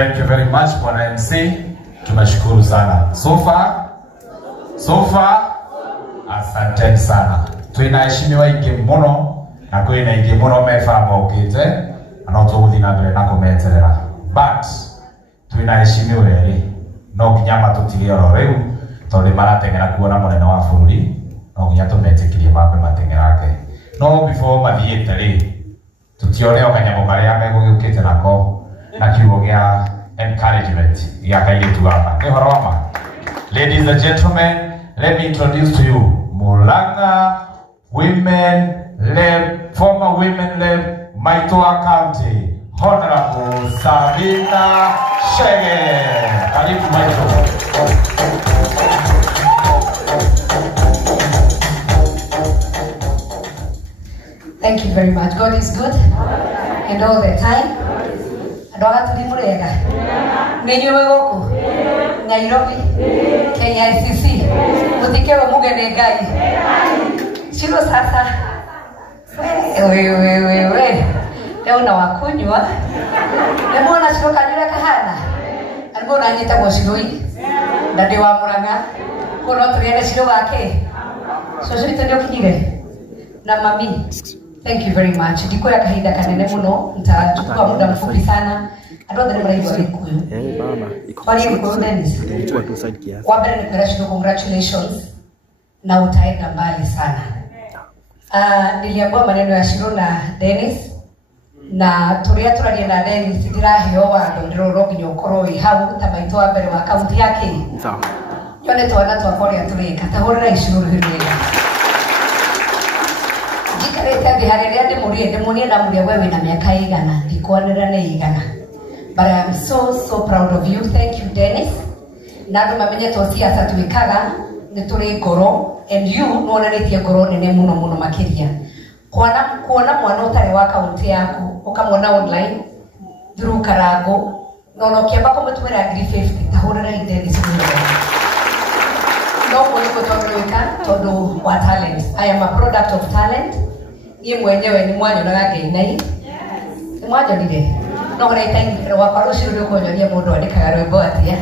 Thank you very much Bwana MC. Tunashukuru sana. So far asante sana. Tunaheshimiwa ingi muno na kwina ingi muno mefama ukite anotuguthi na mbere na kumeterera. But tunaheshimiwa reri no kinyama tutige oro riu tondu maratengera kuona munene wa bururi no kinya tumetikirie mambe matengerake. No before mathiete ri tutione okanyamo karia megugukite nako na kiugo gia encouragement ya kairetu hapa. Ni horoma. Ladies and gentlemen, let me introduce to you Murang'a Women Led, former Women Led Maitoa County, Honorable Sabina Chege. Karibu Maito. Thank you very much. God is good and all the time. Doga tulimurega. Ninyume goku. Nairobi. KICC. Mutikewe mugene ngai. Shiro sasa. We. Leo na wakunywa. Nemona shiro kanira kahana. Alibona nyita moshiroi. Ndade wa Murang'a. Kono tuliende shiro wake. So shiro ndio kinyire. Na mami. Thank you very much. Ndiko ya kahinda kanene muno, nitachukua muda mfupi sana. Adonde ni mraibu alikuyu. Mama. Kwani uko Dennis? Kwa mbele ni congratulations. Na utaenda mbali sana. Niliambiwa maneno ya Shiro na Dennis. Na turia turarie na Dennis ndiraheo wando ndiroro nginyokoro hau tabaitwa mbere wa kaunti yake. Sawa. Yone twana twakoria tureka tahorera Ishiro hirira. But I am so proud of you. Thank you, Dennis. Nadu mamenye tosia satuikaga nitore goro and you nuona netia goro nene muno makiria. Kuona mwana utare wa kaunti yako ukamwona online through Karago nono kiamba ko mutumira agri 50 tahorera Dennis no kuliko todo wa talent. I am a product of talent. Ni mwenyewe ni mwanyo na gake inai. Ni mwanyo nile. No kuna itaingi wa paroshi ndio konyonia mundu andikaga rwimbo atia.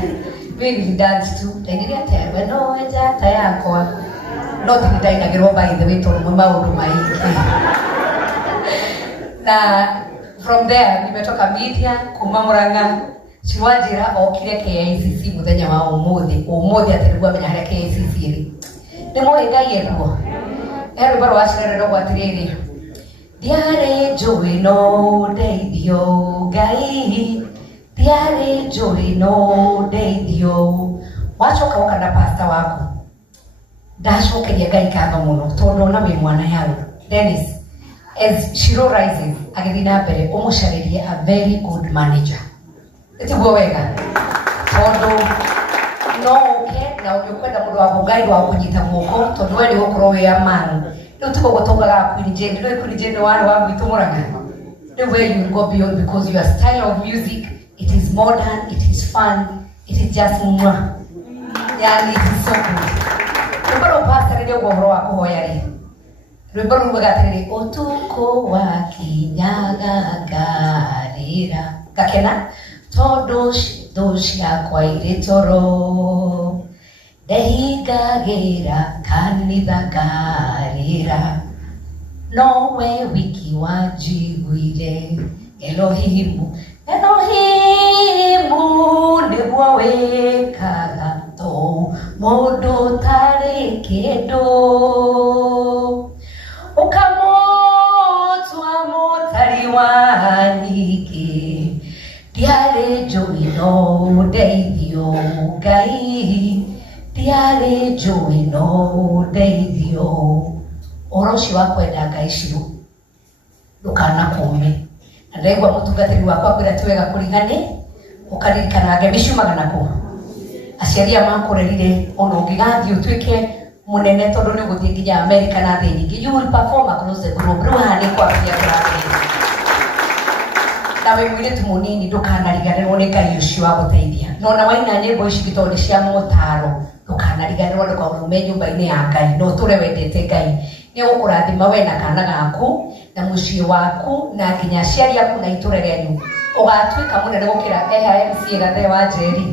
Mimi dance tu. Ngiria tembe no eja tayako. No tindainagirwo by the way to maundu maingi. Na from there nimetoka media kuma Murang'a. Chiwajira okire KICC muthenya wa umuthi atirigwa menya haria KICC ri. Ni muhingai eruo. Ero baro ashirero gwatiriri. Diare joy no deithio gai. Diare joy no deithio. Wachoka wakanda pasta wako. Dashokeria gai kanga muno tondu na wi mwana yaru. Dennis, as Shiro rises agithina mbere umusharirie a very good manager. Etigo wega. Tondu no okay na ukikwenda mundu wa kugaidi wa kunyita muko tondu we ni gukoro ya man. No tuko gotonga Queen Jane, no Queen Jane wana wa Murang'a. The way you go beyond because your style of music, it is modern, it is fun, it is just mwah. Yani it is so good. Rwimbo pastor ndio goro wa kuhoya ri. Rwimbo rugatiriri otuko wa kinyaga garira. Gakena todoshi akwa iritoro. Dehigagira kanitha garira. Nowe wiki wajiguire. Elohimu niguo wekaga to mundu tari kindu. Ukamotwa mutari wa nyiki. Diare joy no deithio gai. Diare joy no deithio. Oroshi wakwenda ngai Shiro. Ndukana kume. Ndaigwa mutungatiri wakwa kwira tiwega kurigane. Ukaririkana ngebishumaga nako. Aciaria makurerire ono ngigathi utwike munene tondu ni guthie nginya America na thĩ nyingĩ. You will perform across the globe. Ruhani kwa pia kirani. Nawe mwiritu munini ndukanariganirwo ni Ngai ucio wa guteithia. No na waina nyimbo ici gitondi cia motaro ndukanariganirwo ni kwa mume nyumba-ini ya Ngai. No ture wendete Ngai. Ni gukurathima we na kana gaku na muciĩ waku na nginya aciari aku na itura rĩanyu. Ugatuika munene gukira MC gathe wa Njeri.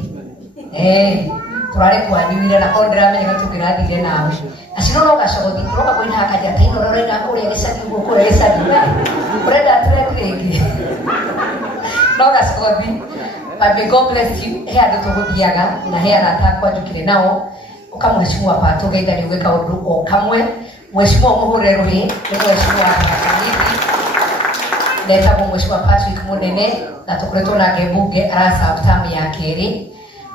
Turare kwaniwire na kondera menye gatugirathire nawe. Aciroro gacogothi kuroga kwina akaja taino rorenda kuria gicagi guko gicagi. Urenda atrengi. No gacogothi. But may God bless you. He andu tuguthiaga na he arata kwanjukire nao. Ukamweshimu hapa tugeitha ni gwika undu o kamwe. Mheshimiwa muhure ruhi ni mheshimiwa kanyithi. Ndetagwo Mheshimiwa Patrick Munene na tukoretwo na ngebunge arasa term ya keri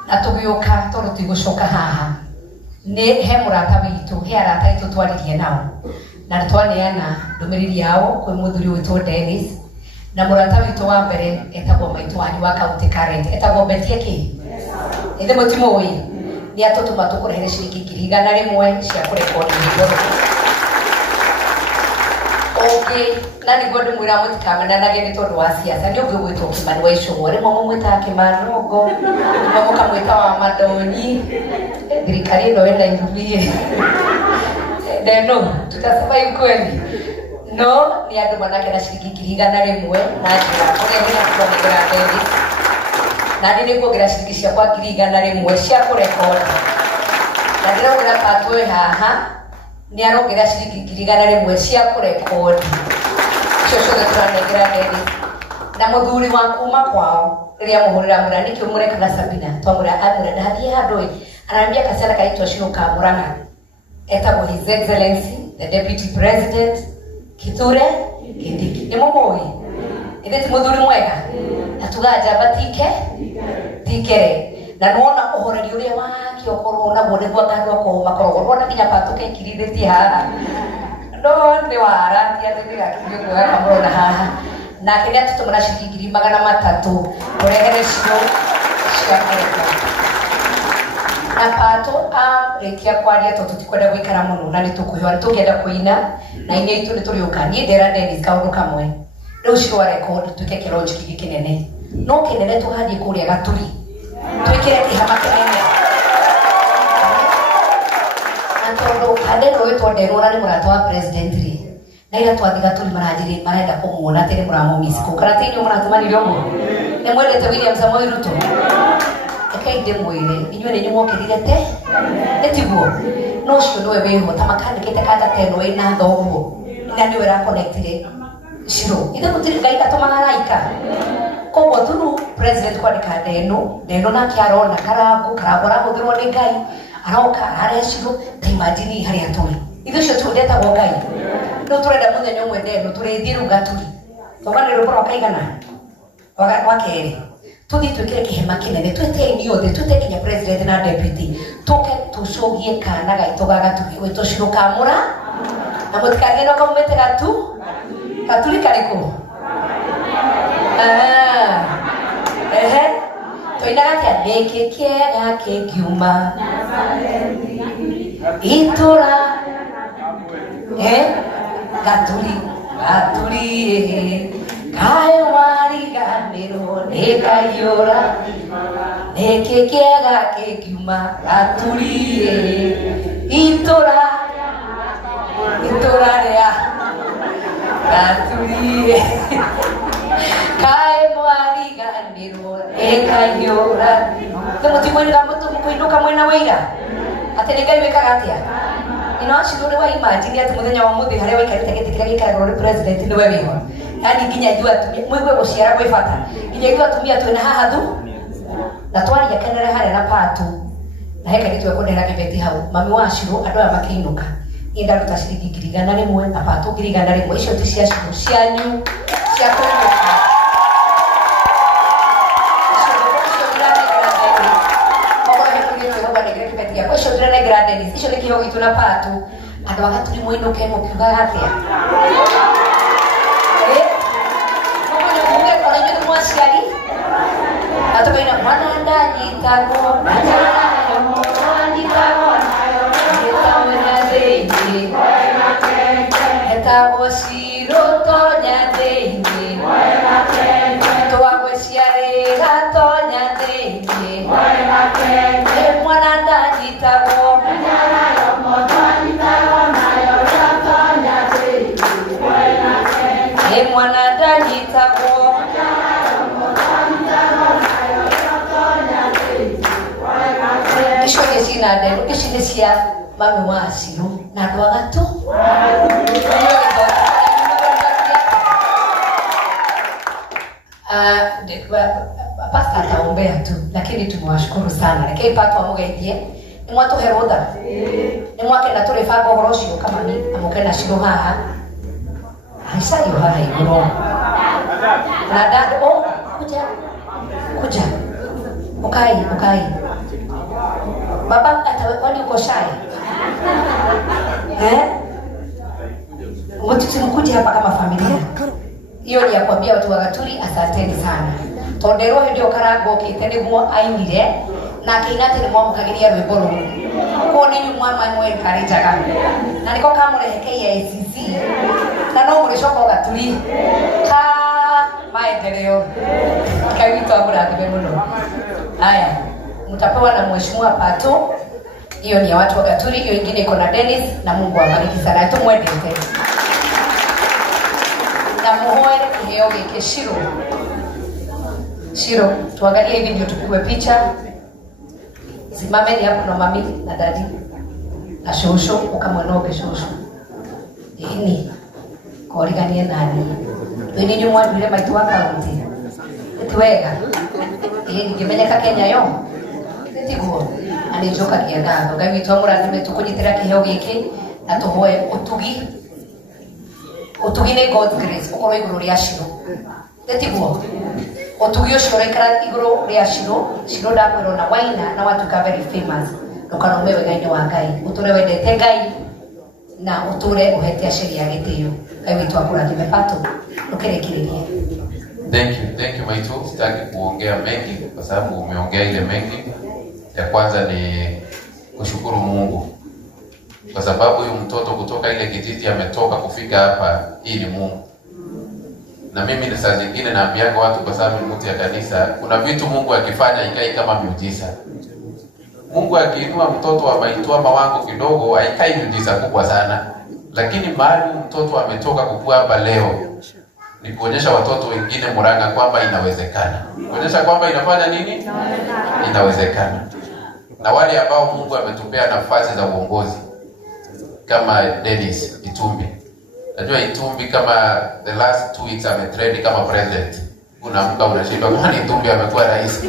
na tugioka tondu tigucoka haha ni he murata witu he arata itu twaririe nao na twaneana ndumiriri yao kwi muthuri witu Dennis na murata witu wa mbere etagwo maitu wanyu wa county current etagwo Betie ki ithe mutimo wi ni atutuma tukurehere ciringi 100 cia kurekodi igoro. Okay, nani godu mwira mutikama na nage ni tondu wa siasa ndio gwitwo Kimani wa Icũng'wa rimwe mumwita Kimarongo rimwe mukamwita wa Madonyi thirikari ino ena irulie no tutasurvive kweli no ni andu manake na ciringi 100 na njira kuria ngira kuongerera David na ndi niguongerera ciringi ciakwa 100 cia kurekodi na ndĩraugĩra patwe haha ni arongera ciringi 100 cia kurekodi icio ciothe turanengera David na muthuri wa kuma kwao riria muhurira murani kio murekaga Sabina twamura amura ndathie handũ ananiambia kasana kaitwa Shiroka Murang'a etagwo His Excellency the Deputy President Kithure Kindiki ni mumoi itheti muthuri mwega atugaja batike na nuona uhoreri uria wake okorwo na mwone gwa kandu ko makoro nuona kinya patuke kiritheti haha no ni wara ti ati gakirio kwa kamona haha na kinya tutumana ciringi 300 kurehere cio ciakereka na pato rekia kwaria to tutikwenda gwikara muno na nitukuhiwa tukienda kuina na ine itu nituriuka ni ndera Dennis kaundu kamwe riu cio record tukeke launch kigi kinene no kinene tuhadie kuria gaturi twikire kihama kinene antondo kadero wetu nderora ni murata wa president ri na ira twathiga turi marajiri marenda kumuona tere muramo misiko karatini muratuma ni ryomo ne mwendete William Samoei Ruto ekaide mwire inywe ni nyumokirire te etiguo no cio no wewe tamakandikite kanda teno ina thogo ina ni wera connected shiro ide mutiri gaita tomangaraika kogo turu president kwa dikadeno neno na kiarona karago karagora muthiro ni ngai aroka areshiro taimajini hari atoi ithu cio tundeta go ngai no turenda muthenya mwende no tureithiru gaturi tokane ruporo kaigana wakere tuthi twikire kihema kinene twete ni othe twete kinya president na deputy toke tucogie kana gaito gagaturi wito Shiroka Murang'a na mutikageno ko mete katuri kariko toinaga neke kiega kikiuma itura gaturi kayo wariganirwo nikayura neke kiega kikiuma gaturi itura ria gaturi kae mwariganirwo ekayura tumutimwira mutukuinuka mwena wira ati ngai wikaga atia ino cindure wa imagine ati muthenya wa muthi haria waikarite giti kiria gikaraga uri president ni wewe ho yani nginya jua atumia mwigwe guciara gwi bata nginya jua atumia twina haha thu na twaria kenere haria na patu na heka gitu yakundera kibeti hau mami wa Shiro andu aya makiinuka inda ruta ciringi 100 na patu 100 icio ti cia Shiro cianyu cia kuinuka icio ndiranengera Dennis icio nĩ kĩheo gitũ na patu andũ agaturi mwinuke mũkiugaga atĩa mũkore inyuĩ nĩ mwaciari atũkaina mwana ndanyitagwo na thĩinĩ etagwo Shiro tonya thĩinĩ twagwĩciarĩra tonya thĩinĩ mwana ndanyitagwo mwana ndanyitagwo na ndero ici nĩ cia mami wa Ciru na andũ agatũ. Pastor ataombea tu, lakini tumewashukuru sana. Lakini pato amugeithie ni mwatuhe rutha ni mwakenda turi banga ũhoro ũcio kama ni amukena Ciru haha aicario haha igũrũ na ndandũ kuja ukai baba atawani uko shy mkuja hapa kama familia. Hiyo ni ya kuambia watu wa Gaturi asanteni sana. Tondero ndio karango kitende mwa ainire na kinate ni mwa mukagiria rwimbo ru. Ko ni nyumwa mwe karitaga. Na niko kama mureheke ya ACC. Na no muri shoko Gaturi. Ka maendeleo. Kawito amurathime muno. Haya, mtapewa na mheshimiwa Pato. Hiyo ni ya watu wa Gaturi, hiyo ingine iko na Dennis na Mungu awabariki sana. Tumwendete. Na muhoere kiheo gike Shiro, tuangalie hivi ndio tupigwe picha. Simameni hapo na mami na dadi na shosho ukamwenoge shosho. Ini koriganie nani? Ini ni mwana yule maitu wa kaunti. Etwega. Ngimenyeka Kenya yo. Tiguo. Anijoka kiagano. Ngai witu amurathime tukunyitira kiheo giki na tuhoe utugi ni God's grace ukoro iguru ria Shiro. Tiguo. Otugi ucio rekara iguru ria Shiro ndakwirwo na waina na watuka very famous. Ndukanome wega-ini wa Ngai. Uture wendete Ngai na uture uhete aceria gitio. Ngai witu akurathime Pato. Ukirekiririe. Thank you Maito. Sitaki kuongea mengi kwa sababu umeongea ile mengi. Ya kwanza ni kushukuru Mungu. Kwa sababu huyu mtoto kutoka ile kijiji ametoka kufika hapa, hii ni Mungu. Na mimi ni saa zingine naambianga watu kwa sababu ni mtu ya kanisa, kuna vitu Mungu akifanya ikai kama miujiza. Mungu akiinua mtoto wa Maito ama wangu kidogo, haikai miujiza kubwa sana. Lakini mahali mtoto ametoka kukua hapa leo, ni kuonyesha watoto wengine Murang'a kwamba inawezekana. Kuonyesha kwamba inafanya nini? Inawezekana. Na wale ambao Mungu ametupea nafasi za uongozi kama Dennis Itumbi. Najua Itumbi kama the last 2 weeks ametrend kama president. Kuna mtu unashindwa kwani Itumbi amekuwa rais.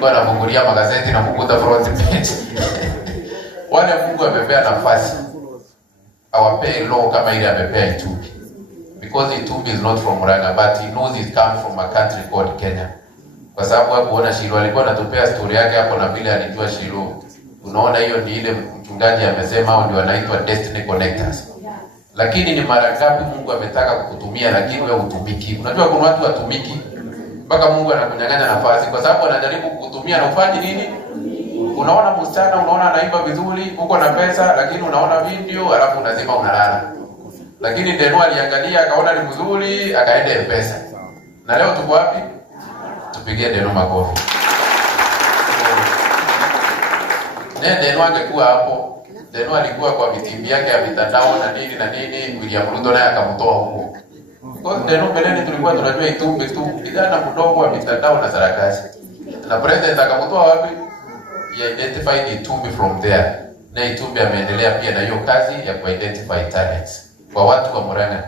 Kwa anafungulia magazeti na kukuta front page. Wale Mungu amepea nafasi awapee law kama ile amepea Itumbi. Because Itumbi is not from Murang'a, but he knows he's come from a country called Kenya. Kwa sababu hakuona Shiro, alikuwa anatupea story yake hapo na vile alijua Shiro. Unaona hiyo ni ile mchungaji amesema hao ndio wanaitwa destiny connectors. Lakini ni mara ngapi Mungu ametaka kukutumia lakini wewe utumiki? Unajua kuna watu watumiki mpaka Mungu anakunyang'anya nafasi kwa sababu anajaribu kukutumia na ufanye nini? Unaona msichana, unaona anaimba vizuri, uko na pesa lakini unaona video alafu unasema unalala. Lakini Deno aliangalia akaona ni mzuri, akaenda pesa. Na leo tuko wapi? Tupigie Deno makofi. Deno angekuwa hapo, Deno alikuwa kwa vitimbi yake ya mitandao na nini, William Ruto naye akamtoa huko. Kwa Deno mbeleni tulikuwa tunajua Itumbi tu, kijana mdogo wa mitandao na sarakasi. Na president akamtoa wapi? He identified Itumbi from there. Na Itumbi ameendelea pia na hiyo kazi ya ku-identify talents. Kwa watu wa Murang'a,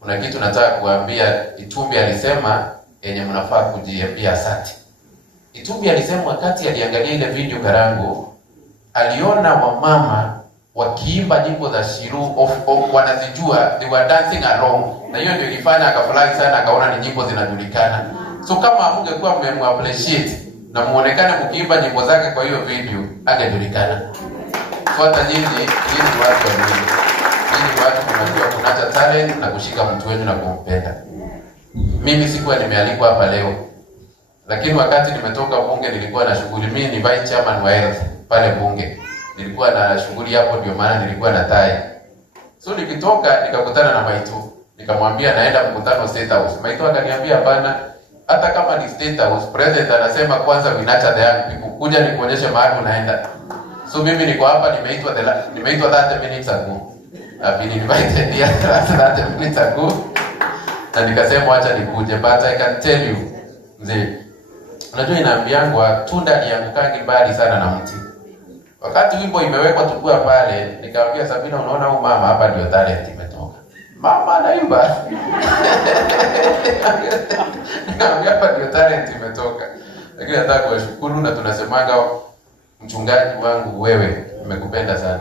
kuna kitu nataka kuambia. Itumbi alisema yenye mnafaa kujiambia asante. Itumbi alisema wakati aliangalia ile video Karango, aliona wamama wakiimba nyimbo za Shiru wanazijua, they were dancing along. Na hiyo ndio ilifanya akafurahi sana, akaona ni nyimbo zinajulikana. So kama mungekuwa mmemappreciate na muonekane mkiimba nyimbo zake kwa hiyo video, angejulikana. Fuata hizi watu wa Mungu. Ili watu kunajua kunacha talent na kushika mtu wenu na kumpenda. Mimi sikuwa nimealikwa hapa leo. Lakini wakati nimetoka bunge nilikuwa na shughuli. Mimi ni vice chairman wa health pale bunge. Nilikuwa na shughuli hapo, ndio maana nilikuwa na tai. So nikitoka nikakutana na Maito. Nikamwambia naenda mkutano State House. Maito akaniambia hapana, hata kama ni State House, president anasema kwanza we nurture the young people. Kuja nikuonyeshe mahali unaenda. So mimi niko hapa, nimeitwa 30 minutes ago. I've been invited here 30 minutes ago. Na nikasema acha nikuje, but I can tell you mzee, unajua inaambiangwa tunda liangukangi mbali sana na mti. Wakati wimbo imewekwa tukua pale, nikamwambia Sabina, unaona huyu mama hapa ndio talent imetoka. Mama anaimba. Nikamwambia hapa ndio talent imetoka. Lakini nataka kuwashukuru na tunasemaga mchungaji wangu wewe nimekupenda sana.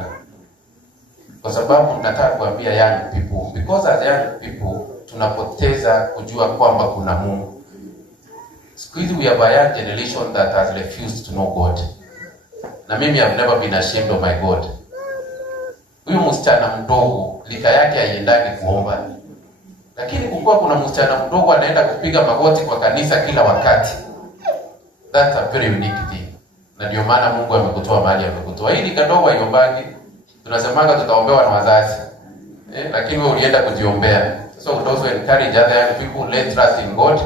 Kwa sababu nataka kuambia young people, because as young people tunapoteza kujua kwamba kuna Mungu. Siku hizi we have a young generation that has refused to know God. Na mimi have never been ashamed of my God. Huyu msichana mdogo lika yake haiendagi kuomba. Lakini kukua kuna msichana mdogo anaenda kupiga magoti kwa kanisa kila wakati. That's a very unique thing. Na ndio maana Mungu amekutoa mahali amekutoa. Hili kadogo haiombagi. Tunasemaga tutaombewa na wazazi. Lakini wewe ulienda kujiombea. So we also encourage other young people, let's trust in God.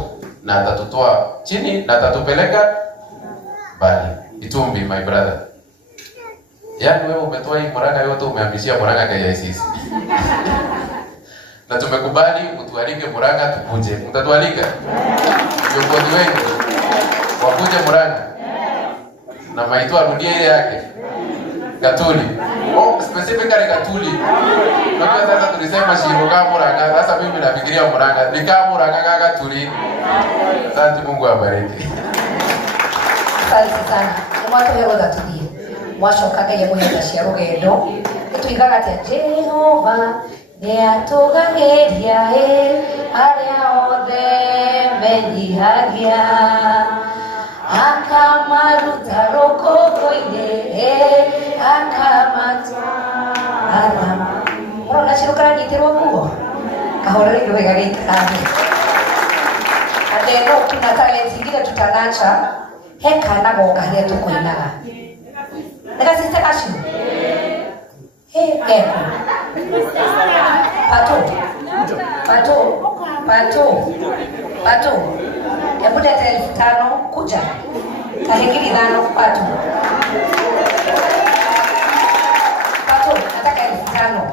Na atatutoa chini na atatupeleka mbali. Itumbi my brother. Yaani wewe umetoa hii Murang'a yote umehamishia Murang'a KICC. Na tumekubali utualike Murang'a tukuje. Mtatualika? Viongozi wengi wakuje Murang'a. Na maitwa arudie ile yake. Gatuli. Oh, specifically Gatuli. Kwa sasa tulisema Shiroga Murang'a. Sasa mimi nafikiria Murang'a. Nikaa Murang'a Gatuli. Asante, Mungu awabariki. Asante sana. Mwato hero gatuli. Mwashokaga ye muhenda cia rugendo. Tuigaga ati Jehova niatugagiria aria othe menyihagia. Akamaruta rũkũngũ-inĩ akamatwara. Ũrona cirũkara nyitirwo nguo kahorereirwo wega gĩikarathi. And then kuna talent ingine tutanacha heka na goka hia tukoinaga. Nega sister Kashu. Eko. Pato. Hebu leta 5,000 kuja. Kahingiri 5 Pato, nataka 5,000.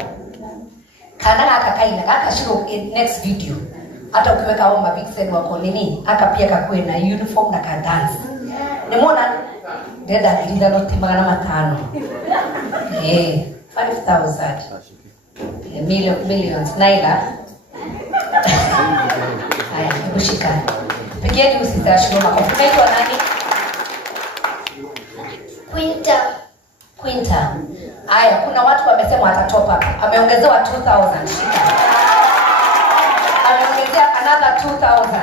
Kana akakaina akashiro next video. Hata ukiweka hao mabixen wako nini, aka pia kakue na uniform na ka dance. Nimeona dada ndio noti 500. 5,000. Millions naila. Haya, kushika. Pigeni usitashwe makofi. Unaitwa nani? Quinta. Haya, kuna watu wamesema atatopa hapa. Ameongezewa 2,000. Shika. Ameongezea another 2,000.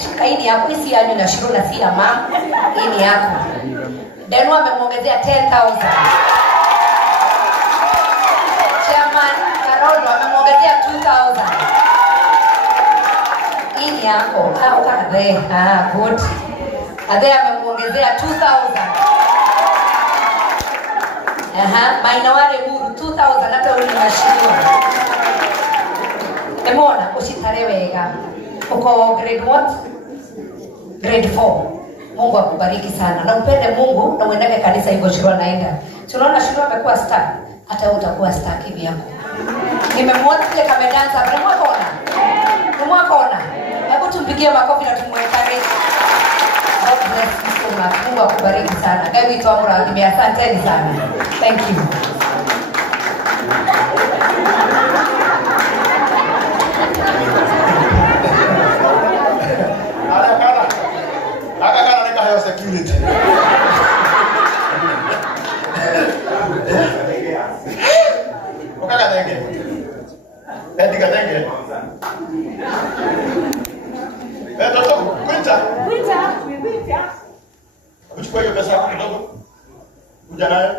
Shika hii ni yako, isi yanyu na Shiro na si ya mama. Hii ni yako. Denu ameongezea 10,000. Chairman Karolo ameongezea 2,000. Hii ni yako. Ukakadhe. Good. Adhe ameongezea 2,000. Maina wale huru 2,000 hata uli mashiriwa. Emona usitare wega. Uko grade what? Grade 4. Mungu akubariki sana. Na upende Mungu na uendeke kanisa hivyo Shiro naenda. Tunaona Shiro amekuwa star. Hata utakuwa star kivyako. Nimemwona kile kamedansa. Mwakoona. Hebu tumpigie makofi na tumwekane. God bless you so much. Mungu akubariki sana. Gawi wito wa muradi. Asanteni sana. Thank you. Akakana nika hayo security. Ukakadenge. Edikadenge. Toto, Quinta. Uchukua hiyo pesa yako kidogo. Kuja nayo.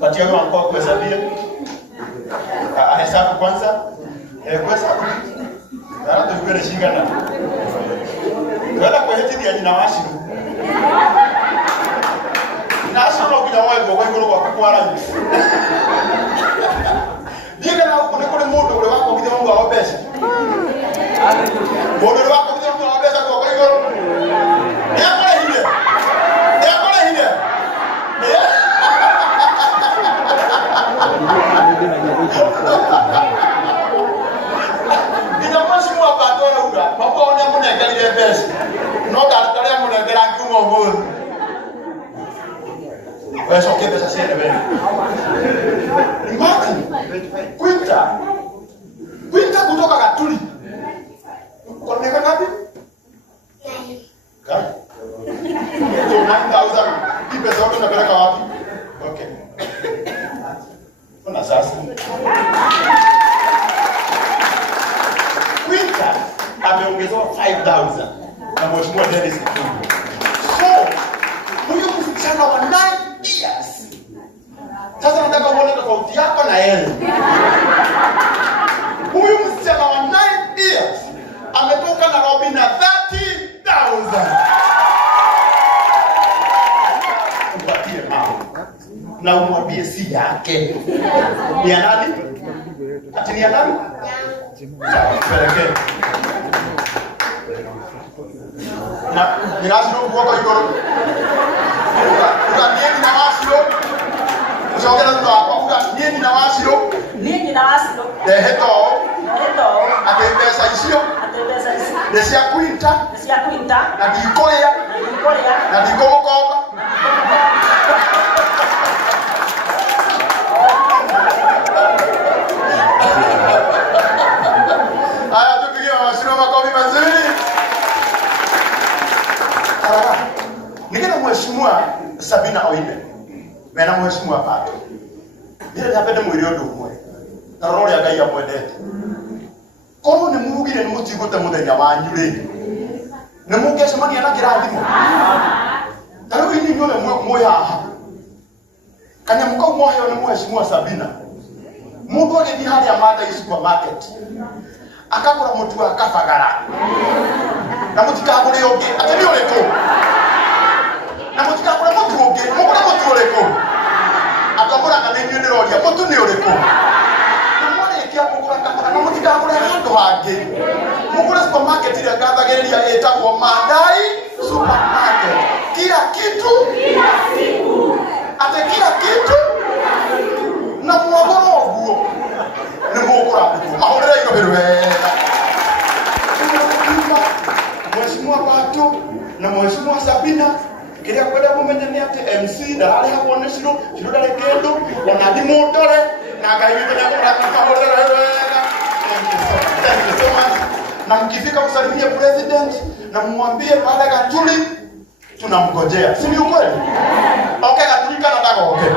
Patia wewe mkoa kuhesabia. Hesabu kwanza. Kuhesabu. Ndio tukule shingana. Wala kwa heti ya jina washi. National kuja wao kwa hivyo kwa kukwara. Diga na huko ni mudo ule wako kuja Mungu awapeshe. Bodo wako kuja Mungu awapeshe kwa hivyo. Yakole hile. Nina masimu apatona uga. Papa ona muna kali pesa. No da tare muna kali kuma umuthi. Wewe soke pesa siende wewe. Imagine Quinta kutoka Gatuli. Kwa miaka ngapi? 9. So 9,000. Hii pesa yote unapeleka wapi? Okay. Kuna sasa. Quinta ameongezewa 5,000 na Mheshimiwa Dennis Kitundu. So, huyu msichana wa 9 years. Sasa nataka uone tofauti yako na yeye. Huyu msichana wa 9 years ametoka Nairobi na 30,000. Upatie mama. Na umwambie si yake. Ni ya nani? Ati ni ya nani? Pelekeni. Na ninasio kuoka igoro. Nini na wasilo? Ushogera ndo hapo. Nini na wasilo? Nini na wasilo? Deheto. Deheto. Atembesa isio. Atembesa isio. Desia Quinta. Desia Quinta. Na dikoya. Na dikoya. Na dikomokoka. Haya tupige mashiro makofi mazuri. Nikena Mheshimiwa Sabina Oinde. Mena Mheshimiwa Pato. Ile yapende mwiri ondu umwe. Na roho ya Ngai amwendete. Kono ni murugire ni mutigute muthenya wanyu ri. Ni mungecemania na kirathimo. Taro ini nyole mwe haha. Kanya mukau mwayo ni Mheshimiwa Sabina. Mundu agethi haria Mata supermarket. Akagura mutu wa kabagara. Na mutikagure ungi. Ati ni ureko. Na mutikagure mutu ungi. Mugure mutu ureko. Akagura na nini ndiroria mutu ni ureko. Kia kugura kabagara na mutikagure handu hangi. Mugure supermarket ile gathageria etagwo Madai supermarket. Kila kitu kila siku. Ate kila kitu na mwagoro oguo. Ni mugura mahorera iro wega. Mheshimiwa Pato na Mheshimiwa Sabina kiria kwenda kumenye ni ati MC darari habone shiro dare kendo ona ndimu tore na kaibite na mahorera wega. Thank you so much. Na mkifika kusalimia president na mwambie pale Gatuli tunamngojea. Si ni ukweli? Okay Gatuli kana ndako okay.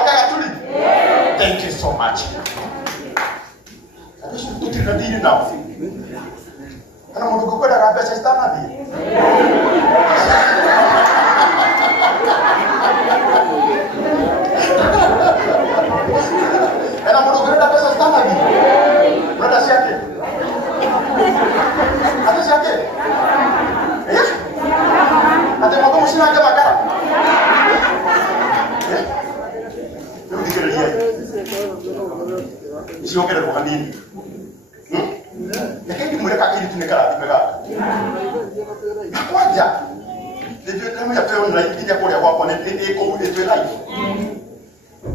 Okay Gatuli. Thank you so much. Tutikadiri nao. Kana mundu kukwenda kabisa stanabi. Kana mundu kukwenda kabisa stanabi. Brother siake. Ate siake. Eh? Ate mako mshina kama makara. Eh? Ndio dikelelia. Isiokere kwa nini? Lakini mweka ili tunekala tumekala. Nakwaja. Ndio kama ya teo na ikija kwa hapo ni iko ule tu life.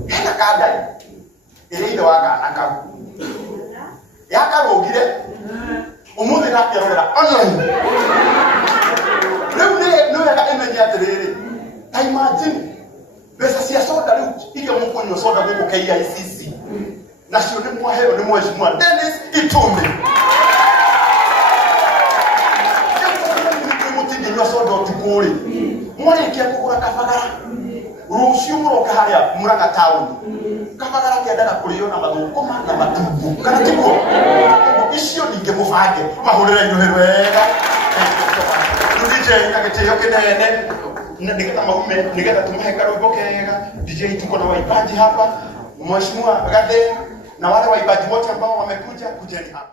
Hana kada. Ile ile waka aka. Yaka rogire. Umuthi na kirorera online. Leo no yaka imenya atiriri. Ta imagine. Pesa cia soda leo ile mkunywa soda huko KICC. Na sio ni mwahero ni Mheshimiwa Dennis Itumbi. Mutiginywa soda tukuri. Mwarikia kugura kabagara. Rucio muroka haria Murang'a town. Kabagara kiendaga kurio na mathukuma na matumbu. Kana tiguo. Icio ninge mubange mahurira ino wega. DJ agitio kinene. Nigetha maume nigetha tumuhe karumbo kega. DJ tuko na waipaji hapa. Mheshimiwa Gathe na wale waibaji wote ambao wamekuja kujeni hapa.